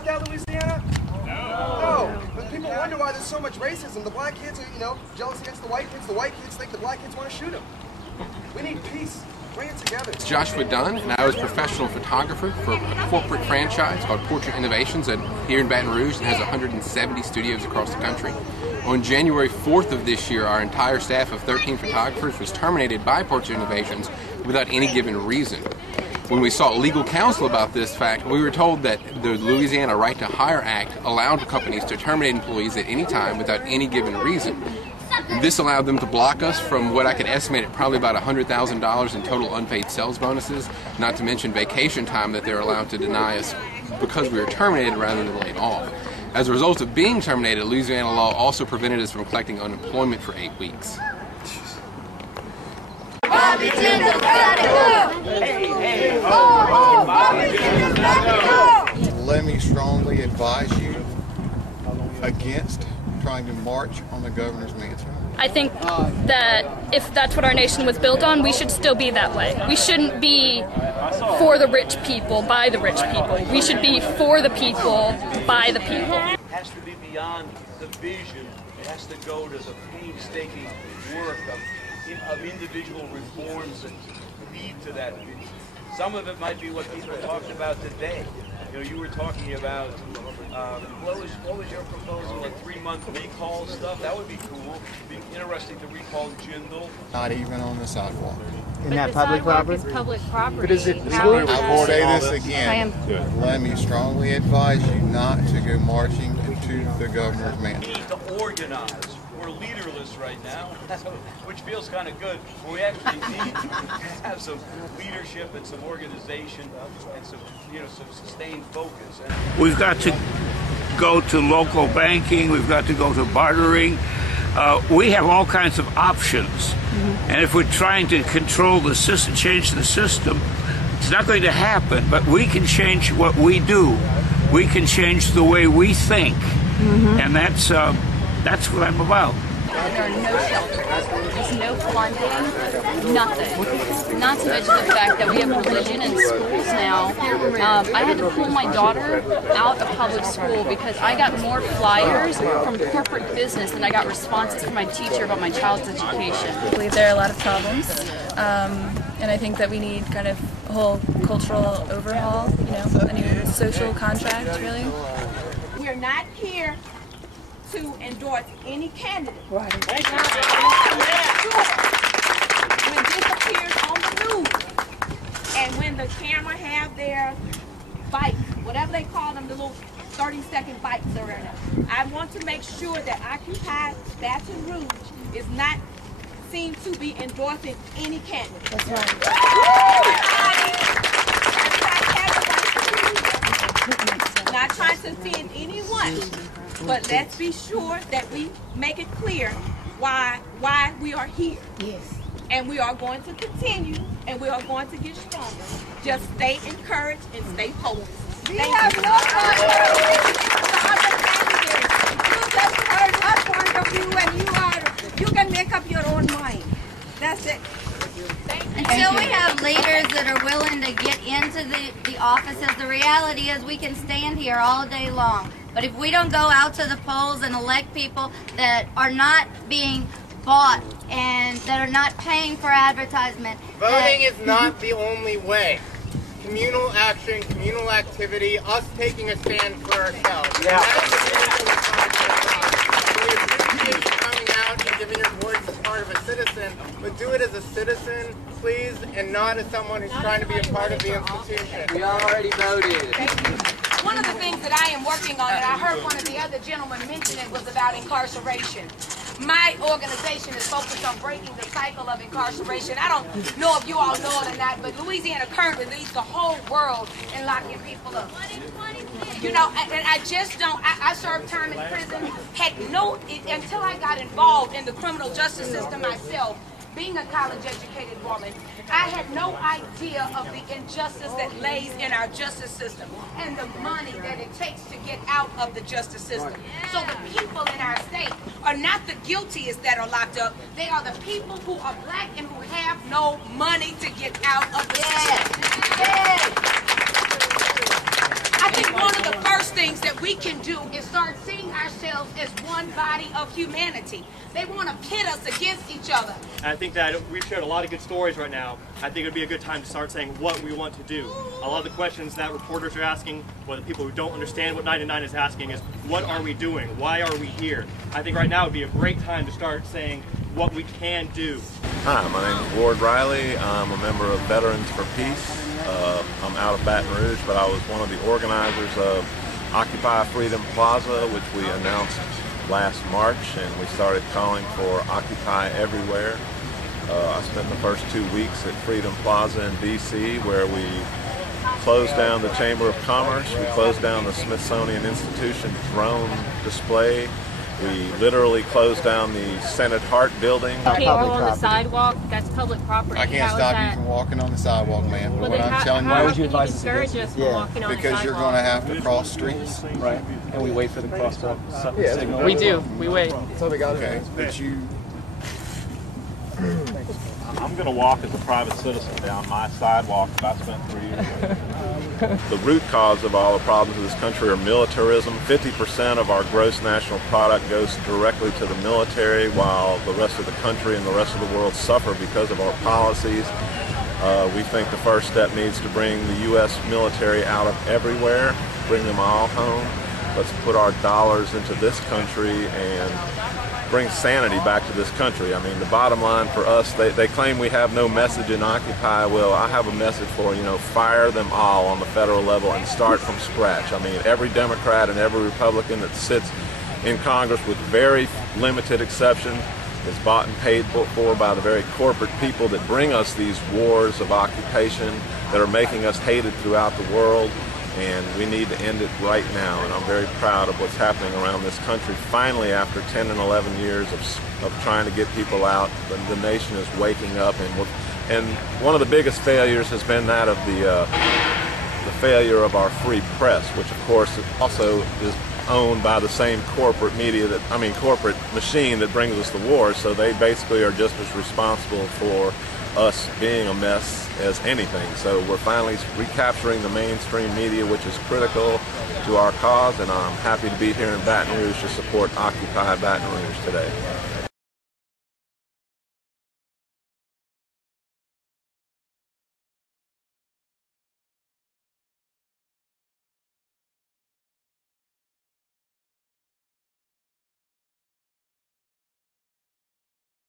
blackout Louisiana? No. But people wonder why there's so much racism. The black kids are, you know, jealous against the white kids. The white kids think the black kids want to shoot them. We need peace. Bring it together. It's Joshua Dunn, and I was a professional photographer for a corporate franchise called Portrait Innovations here in Baton Rouge and has 170 studios across the country. On January 4th of this year, our entire staff of 13 photographers was terminated by Portrait Innovations without any given reason. When we sought legal counsel about this fact, we were told that the Louisiana Right to Hire Act allowed companies to terminate employees at any time without any given reason. This allowed them to block us from what I could estimate at probably about $100,000 in total unpaid sales bonuses, not to mention vacation time that they're allowed to deny us because we were terminated rather than laid off. As a result of being terminated, Louisiana law also prevented us from collecting unemployment for 8 weeks. Let me strongly advise you against trying to march on the governor's mansion. I think that if that's what our nation was built on, we should still be that way. We shouldn't be for the rich people, by the rich people. We should be for the people, by the people. It has to be beyond the vision. It has to go to the painstaking work of individual reforms that lead to that vision. Some of it might be what people talked about today. You know, you were talking about, what was your proposal, a 3-month recall stuff? That would be cool. It'd be interesting to recall Jindal. Not even on the sidewalk. Isn't that public property? It's public property. But is it legal? I will say this again. Let me strongly advise you not to go marching to the governor's mansion. We need to organize. We're leaderless right now, which feels kind of good, but we actually need to have some leadership and some organization and some, some sustained focus. We've got to go to local banking. We've got to go to bartering. We have all kinds of options, and if we're trying to control the system, change the system, it's not going to happen. But we can change what we do. We can change the way we think, and that's what I'm about. There are no shelters, there's no funding, nothing. Not to mention the fact that we have religion in schools now. I had to pull my daughter out of public school because I got more flyers from corporate business than I got responses from my teacher about my child's education. I believe there are a lot of problems, and I think that we need kind of a whole cultural overhaul, a new social contract, really. We're not here to endorse any candidate. Right. When this appears on the news, and when the camera have their bites, whatever they call them, the little 30-second bites around it, I want to make sure that Occupy Baton Rouge is not seen to be endorsing any candidate. That's right. Not trying to offend anyone. But let's be sure that we make it clear why we are here. Yes. And we are going to continue, and we are going to get stronger. Just stay encouraged and stay focused. We have no other candidates. You just heard our point of view, and you can make up your own mind. That's it. Until we have leaders that are willing to get into the offices, the reality is we can stand here all day long. But if we don't go out to the polls and elect people that are not being bought and that are not paying for advertisement. Voting is not the only way. Communal action, communal activity, us taking a stand for ourselves. Yeah. We appreciate you coming out and giving your voice as part of a citizen, but do it as a citizen, please, and not as someone who's trying to be a part of the institution. We already voted. One of the things that I am working on, and I heard one of the other gentlemen mention it, was about incarceration. My organization is focused on breaking the cycle of incarceration. I don't know if you all know it or not, but Louisiana currently leads the whole world in locking people up. And I just don't, I served time in prison, until I got involved in the criminal justice system myself, being a college-educated woman, I had no idea of the injustice that lays in our justice system and the money that it takes to get out of the justice system. So the people in our state are not the guiltiest that are locked up. They are the people who are black and who have no money to get out of the system. I think one of the first things that we can do is start seeing ourselves as one body of humanity. They want to pit us against each other. And I think that we've shared a lot of good stories right now. I think it would be a good time to start saying what we want to do. A lot of the questions that reporters are asking, or the people who don't understand what 99 is asking, is what are we doing? Why are we here? I think right now would be a great time to start saying what we can do. Hi, my name is Ward Riley. I'm a member of Veterans for Peace. I'm out of Baton Rouge, but I was one of the organizers of Occupy Freedom Plaza, which we announced last March, and we started calling for Occupy Everywhere. I spent the first 2 weeks at Freedom Plaza in D.C., where we closed down the Chamber of Commerce, we closed down the Smithsonian Institution drone display, we literally closed down the Senate Hart building. You can't go on the sidewalk, that's public property. I can't stop you from walking on the sidewalk, man. Well, what I'm telling you, why would you discourage us from walking on the sidewalk? Because you're going to have to cross streets. Right, and we wait for the crosswalk signal. We do, we wait. Okay, but you... I'm going to walk as a private citizen down my sidewalk that I spent 3 years. The root cause of all the problems in this country are militarism. 50% of our gross national product goes directly to the military, while the rest of the country and the rest of the world suffer because of our policies. We think the first step needs to bring the U.S. military out of everywhere, bring them all home. Let's put our dollars into this country and bring sanity back to this country. I mean, the bottom line for us, they claim we have no message in Occupy. Well, I have a message for, fire them all on the federal level and start from scratch. I mean, every Democrat and every Republican that sits in Congress, with very limited exceptions, is bought and paid for by the very corporate people that bring us these wars of occupation that are making us hated throughout the world. And we need to end it right now, and I'm very proud of what's happening around this country. Finally, after 10 and 11 years of trying to get people out, the nation is waking up, and one of the biggest failures has been that of the failure of our free press, which of course also is owned by the same corporate corporate machine that brings us the war, so they basically are just as responsible for us being a mess as anything. So we're finally recapturing the mainstream media, which is critical to our cause, and I'm happy to be here in Baton Rouge to support Occupy Baton Rouge today.